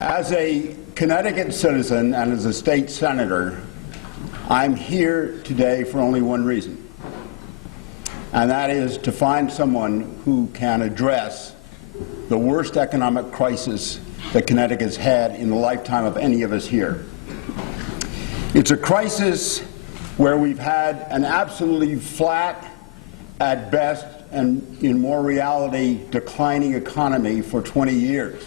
As a Connecticut citizen and as a state senator, I'm here today for only one reason, and that is to find someone who can address the worst economic crisis that Connecticut's had in the lifetime of any of us here. It's a crisis where we've had an absolutely flat, at best, and in more reality, declining economy for 20 years.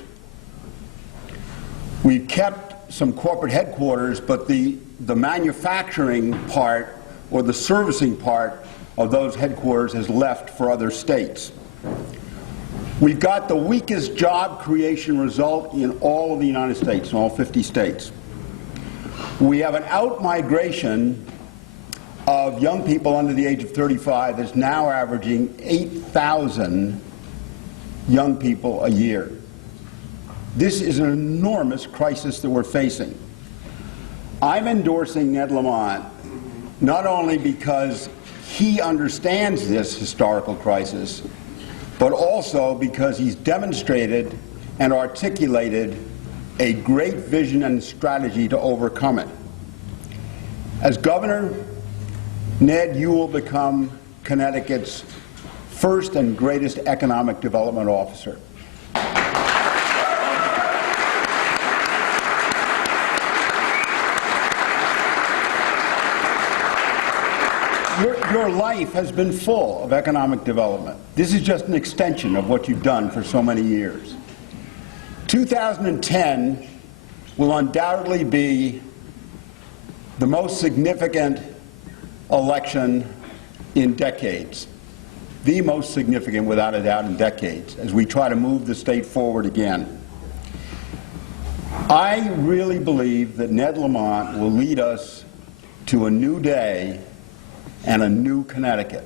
We've kept some corporate headquarters, but the manufacturing part or the servicing part of those headquarters has left for other states. We've got the weakest job creation result in all of the United States, in all 50 states. We have an out-migration of young people under the age of 35 that's now averaging 8,000 young people a year. This is an enormous crisis that we're facing. I'm endorsing Ned Lamont not only because he understands this historical crisis, but also because he's demonstrated and articulated a great vision and strategy to overcome it. As governor, Ned, you will become Connecticut's first and greatest economic development officer. Your life has been full of economic development. This is just an extension of what you've done for so many years. 2010 will undoubtedly be the most significant election in decades, the most significant without a doubt in decades, as we try to move the state forward again. I really believe that Ned Lamont will lead us to a new day and a new Connecticut.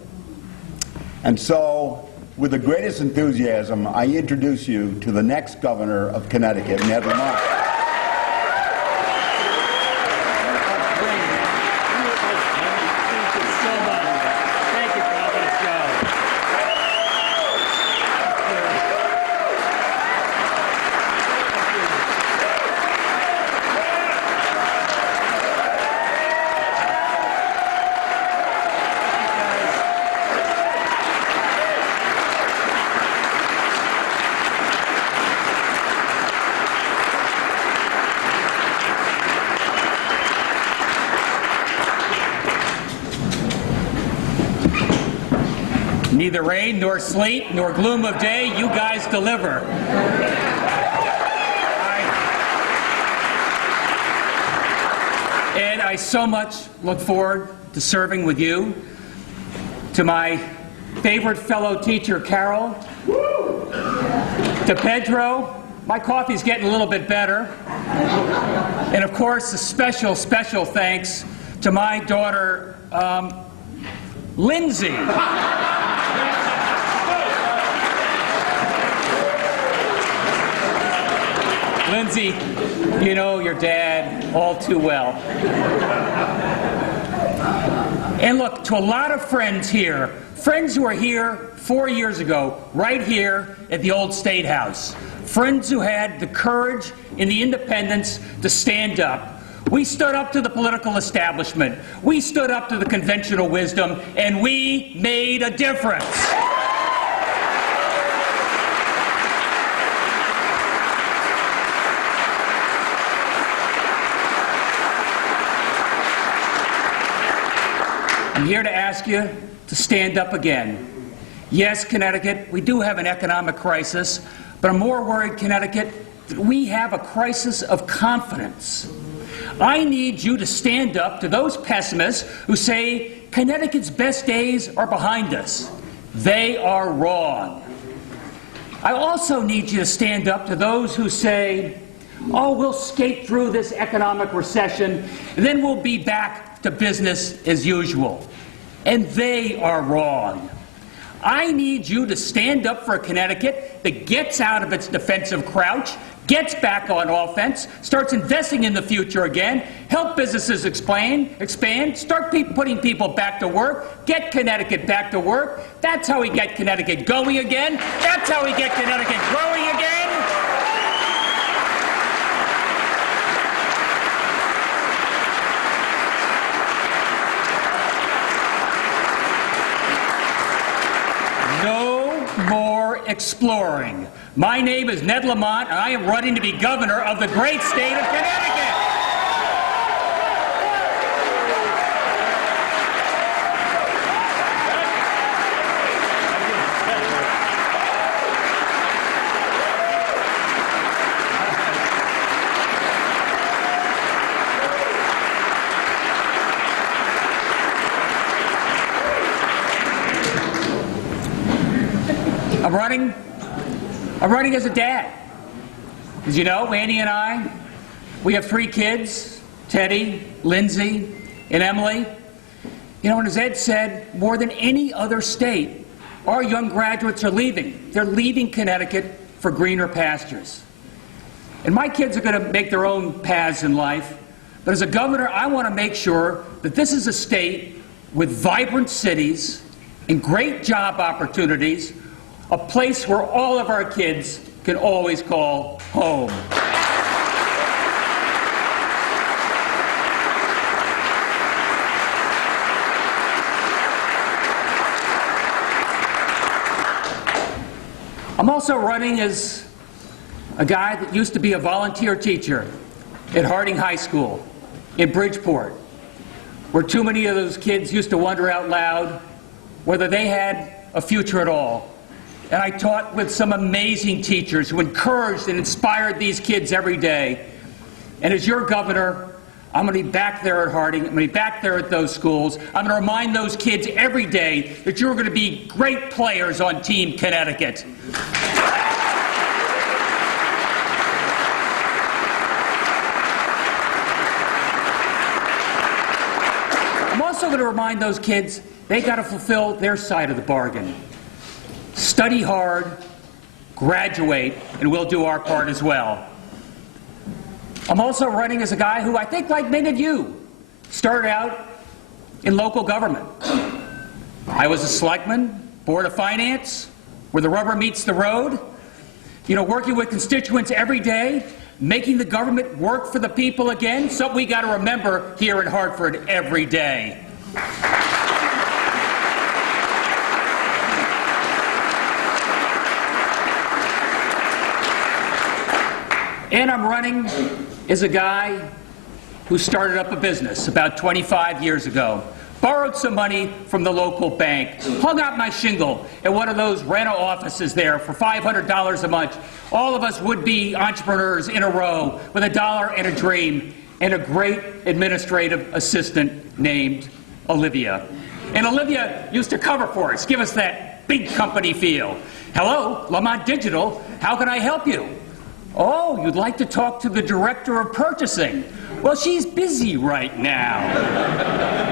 And so, with the greatest enthusiasm, I introduce you to the next governor of Connecticut, Ned Lamont. Neither rain, nor sleet, nor gloom of day, you guys deliver. And I so much look forward to serving with you. To my favorite fellow teacher, Carol. To Pedro, my coffee's getting a little bit better. And of course, a special, special thanks to my daughter, Lindsay. Lindsay, you know your dad all too well. And look, to a lot of friends here, friends who were here 4 years ago, right here at the old State House, friends who had the courage and the independence to stand up. We stood up to the political establishment. We stood up to the conventional wisdom, and we made a difference. I'm here to ask you to stand up again. Yes, Connecticut, we do have an economic crisis, but I'm more worried, Connecticut, that we have a crisis of confidence. I need you to stand up to those pessimists who say Connecticut's best days are behind us. They are wrong. I also need you to stand up to those who say, oh, we'll skate through this economic recession, and then we'll be back to business as usual. And they are wrong. I need you to stand up for a Connecticut that gets out of its defensive crouch, gets back on offense, starts investing in the future again, help businesses expand, start putting people back to work, get Connecticut back to work. That's how we get Connecticut going again. That's how we get Connecticut growing again. exploring. My name is Ned Lamont, and I am running to be governor of the great state of Connecticut. I'm running as a dad. As you know, Annie and I, we have 3 kids, Teddy, Lindsay, and Emily. You know, and as Ed said, more than any other state, our young graduates are leaving. They're leaving Connecticut for greener pastures. And my kids are going to make their own paths in life. But as a governor, I want to make sure that this is a state with vibrant cities and great job opportunities, a place where all of our kids can always call home. I'm also running as a guy that used to be a volunteer teacher at Harding High School in Bridgeport, where too many of those kids used to wonder out loud whether they had a future at all. And I taught with some amazing teachers who encouraged and inspired these kids every day. And as your governor, I'm going to be back there at Harding. I'm going to be back there at those schools. I'm going to remind those kids every day that you're going to be great players on Team Connecticut. I'm also going to remind those kids they got to fulfill their side of the bargain. Study hard, graduate, and we'll do our part as well. I'm also running as a guy who I think, like many of you, started out in local government. I was a selectman, Board of Finance, where the rubber meets the road, you know, working with constituents every day, making the government work for the people again, something we got to remember here in Hartford every day. And I'm running as a guy who started up a business about 25 years ago, borrowed some money from the local bank, hung out my shingle at one of those rental offices there for $500 a month. All of us would-be entrepreneurs in a row with $1 and a dream, and a great administrative assistant named Olivia. And Olivia used to cover for us, give us that big company feel. Hello, Lamont Digital, how can I help you? Oh, you'd like to talk to the director of purchasing. Well, she's busy right now.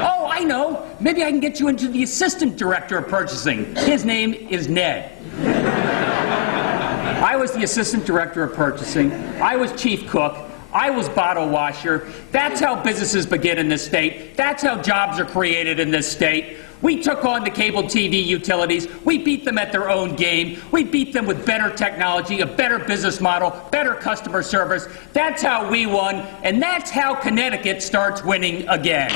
Oh, I know. Maybe I can get you into the assistant director of purchasing. His name is Ned. I was the assistant director of purchasing. I was chief cook. I was bottle washer. That's how businesses begin in this state. That's how jobs are created in this state. We took on the cable TV utilities. We beat them at their own game. We beat them with better technology, a better business model, better customer service. That's how we won, and that's how Connecticut starts winning again.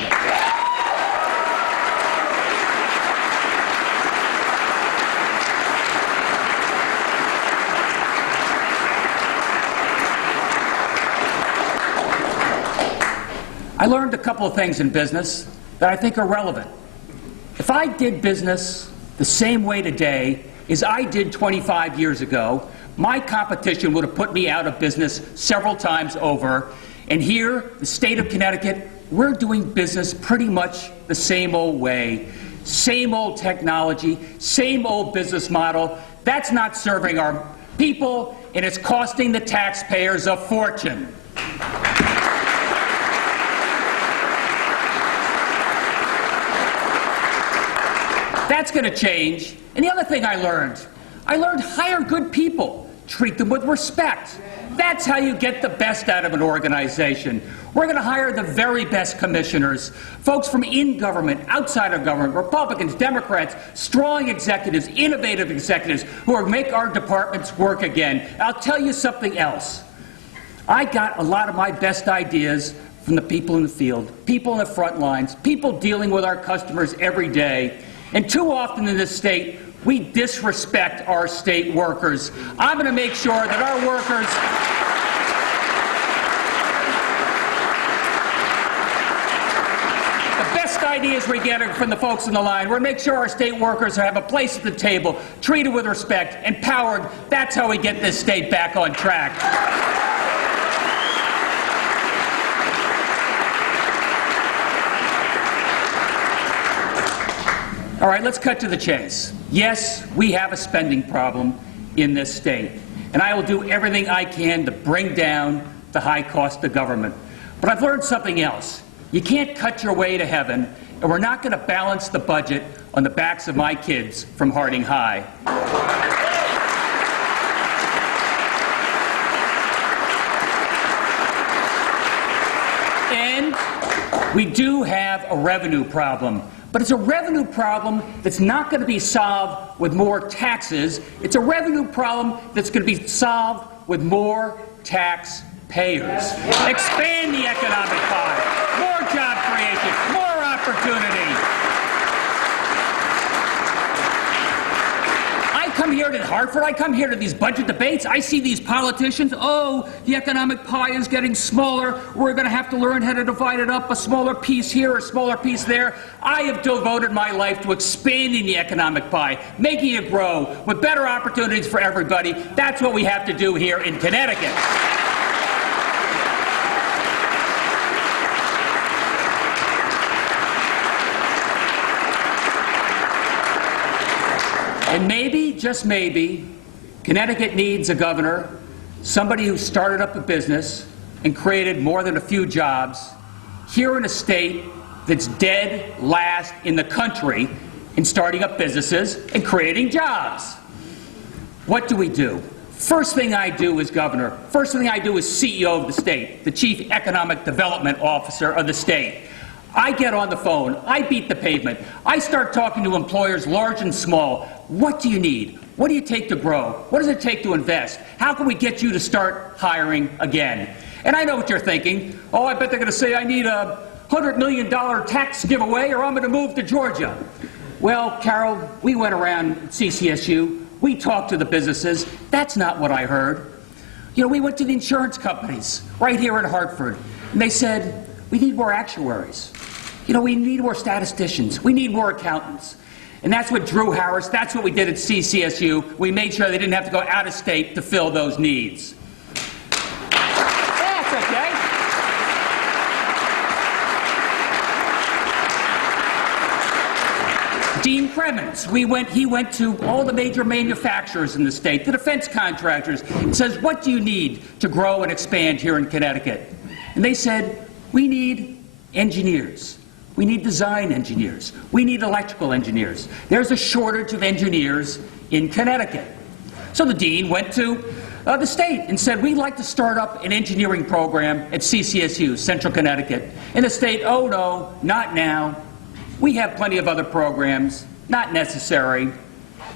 I learned a couple of things in business that I think are relevant. If I did business the same way today as I did 25 years ago, my competition would have put me out of business several times over. And here, the state of Connecticut, we're doing business pretty much the same old way. Same old technology, same old business model. That's not serving our people, and it's costing the taxpayers a fortune. That's going to change. And the other thing I learned hire good people, treat them with respect. That's how you get the best out of an organization. We're going to hire the very best commissioners, folks from in government, outside of government, Republicans, Democrats, strong executives, innovative executives who will make our departments work again. I'll tell you something else. I got a lot of my best ideas from the people in the field, people in the front lines, people dealing with our customers every day. And too often in this state, we disrespect our state workers. I'm going to make sure that our workers ideas we're getting from the folks on the line. We're going to make sure our state workers have a place at the table, treated with respect, empowered. That's how we get this state back on track. All right, let's cut to the chase. Yes, we have a spending problem in this state, and I will do everything I can to bring down the high cost of government. But I've learned something else. You can't cut your way to heaven, and we're not going to balance the budget on the backs of my kids from Harding High. And we do have a revenue problem, but it's a revenue problem that's not going to be solved with more taxes. It's a revenue problem that's going to be solved with more taxpayers. Expand the economic pie. More job creation, more opportunity. I come here to Hartford, I come here to these budget debates, I see these politicians, oh, the economic pie is getting smaller, we're going to have to learn how to divide it up, a smaller piece here, a smaller piece there. I have devoted my life to expanding the economic pie, making it grow, with better opportunities for everybody. That's what we have to do here in Connecticut. And maybe, just maybe, Connecticut needs a governor, somebody who started up a business and created more than a few jobs here in a state that's dead last in the country in starting up businesses and creating jobs. What do? First thing I do as governor, first thing I do as CEO of the state, the Chief Economic Development Officer of the state. I get on the phone, I beat the pavement, I start talking to employers large and small. What do you need? What do you take to grow? What does it take to invest? How can we get you to start hiring again? And I know what you're thinking. Oh, I bet they're going to say I need a $100 million tax giveaway or I'm going to move to Georgia. Well, Carol, we went around CCSU. We talked to the businesses. That's not what I heard. You know, we went to the insurance companies right here in Hartford, and they said, we need more actuaries. You know, we need more statisticians. We need more accountants. And that's what Drew Harris, that's what we did at CCSU. We made sure they didn't have to go out of state to fill those needs. That's okay. Dean Kremens, he went to all the major manufacturers in the state, the defense contractors, and says, what do you need to grow and expand here in Connecticut? And they said, we need engineers. We need design engineers. We need electrical engineers. There's a shortage of engineers in Connecticut. So the dean went to the state and said, we'd like to start up an engineering program at CCSU, Central Connecticut. And the state, oh no, not now. We have plenty of other programs, not necessary.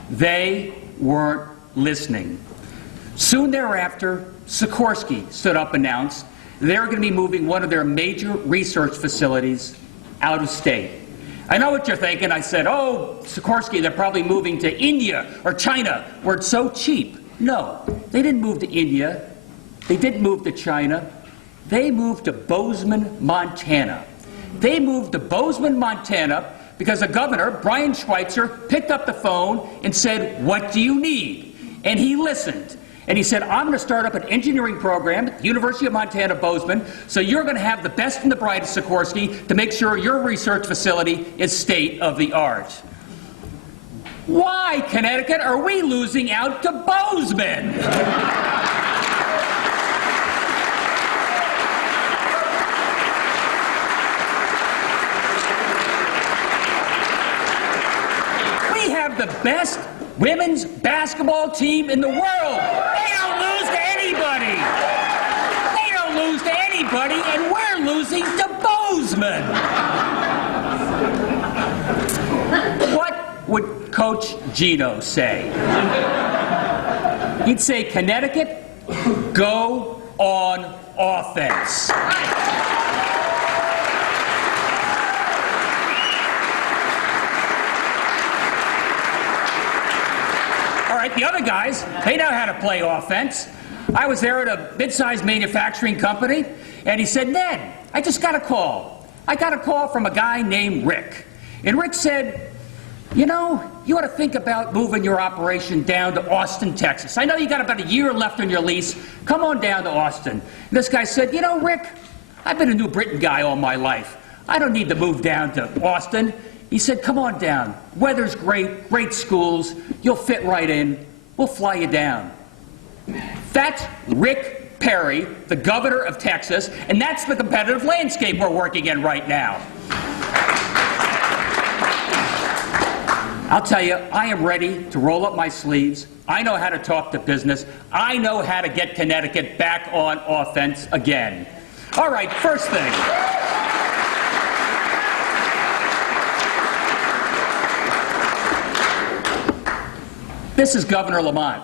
They weren't listening. Soon thereafter, Sikorsky stood up and announced they're going to be moving one of their major research facilities out of state. I know what you're thinking. I said, oh, Sikorsky, they're probably moving to India or China where it's so cheap. No, they didn't move to India. They didn't move to China. They moved to Bozeman, Montana. They moved to Bozeman, Montana because the governor, Brian Schweitzer, picked up the phone and said, what do you need? And he listened. And he said, I'm going to start up an engineering program at the University of Montana, Bozeman, so you're going to have the best and the brightest, Sikorsky, to make sure your research facility is state-of-the-art. Why, Connecticut, are we losing out to Bozeman? We have the best women's basketball team in the world. They don't lose to anybody. They don't lose to anybody, and we're losing to Bozeman. What would Coach Gino say? He'd say, Connecticut, go on offense. like the other guys. They know how to play offense. I was there at a mid-sized manufacturing company, and he said, Ned, I just got a call. I got a call from a guy named Rick. And Rick said, you know, you ought to think about moving your operation down to Austin, Texas. I know you got about a year left on your lease. Come on down to Austin. And this guy said, you know, Rick, I've been a New Britain guy all my life. I don't need to move down to Austin. He said, come on down. Weather's great, great schools. You'll fit right in. We'll fly you down. That's Rick Perry, the governor of Texas, and that's the competitive landscape we're working in right now. I'll tell you, I am ready to roll up my sleeves. I know how to talk to business. I know how to get Connecticut back on offense again. All right, first thing. This is Governor Lamont.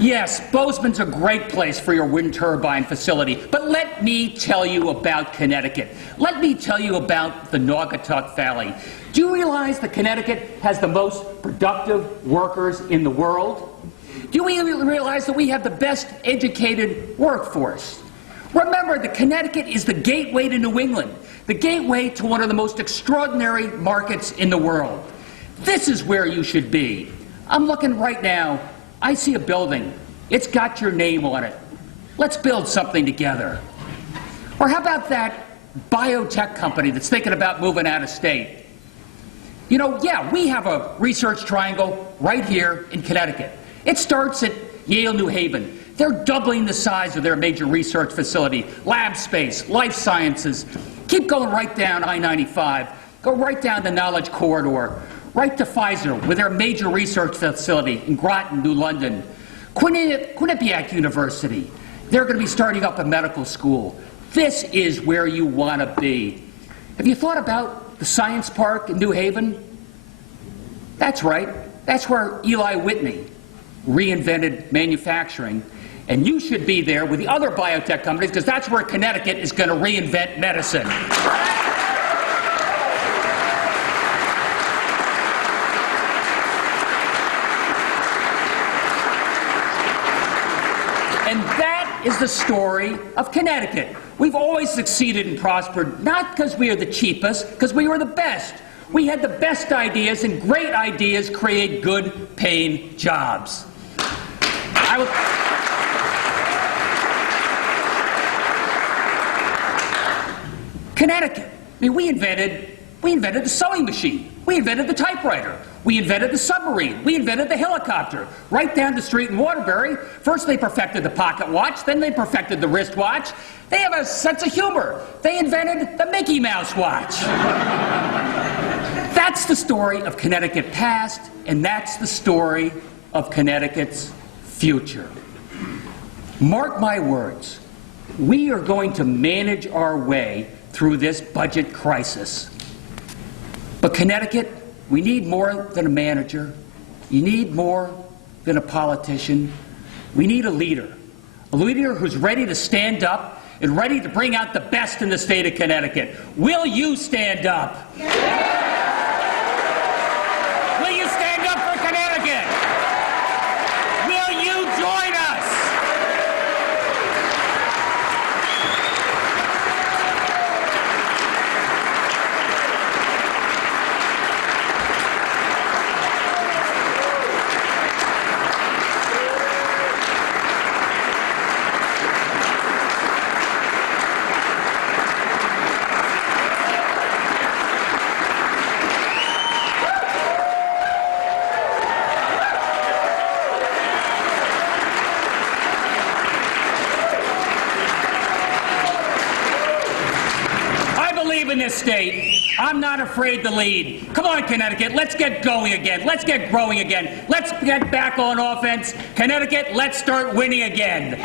Yes, Bozeman's a great place for your wind turbine facility, but let me tell you about Connecticut. Let me tell you about the Naugatuck Valley. Do you realize that Connecticut has the most productive workers in the world? Do you realize that we have the best educated workforce? Remember that Connecticut is the gateway to New England, the gateway to one of the most extraordinary markets in the world. This is where you should be. I'm looking right now. I see a building. It's got your name on it. Let's build something together. Or how about that biotech company that's thinking about moving out of state? You know, yeah, we have a research triangle right here in Connecticut. It starts at Yale, New Haven. They're doubling the size of their major research facility, lab space, life sciences. Keep going right down I-95. Go right down the Knowledge Corridor. Right to Pfizer with their major research facility in Groton, New London. Quinnipiac University. They're going to be starting up a medical school. This is where you want to be. Have you thought about the Science Park in New Haven? That's right. That's where Eli Whitney reinvented manufacturing. And you should be there with the other biotech companies because that's where Connecticut is going to reinvent medicine. And that is the story of Connecticut. We've always succeeded and prospered, not because we are the cheapest, because we were the best. We had the best ideas, and great ideas create good paying jobs. Connecticut. I mean, we invented the sewing machine. We invented the typewriter. We invented the submarine. We invented the helicopter. Right down the street in Waterbury, first they perfected the pocket watch, then they perfected the wristwatch. They have a sense of humor. They invented the Mickey Mouse watch. That's the story of Connecticut past, and that's the story of Connecticut's future. Mark my words, we are going to manage our way through this budget crisis. But Connecticut, we need more than a manager. You need more than a politician. We need a leader who's ready to stand up and ready to bring out the best in the state of Connecticut. Will you stand up? Will you stand up for Connecticut? Will you join us? In this state, I'm not afraid to lead. Come on, Connecticut, let's get going again. Let's get growing again. Let's get back on offense. Connecticut, let's start winning again.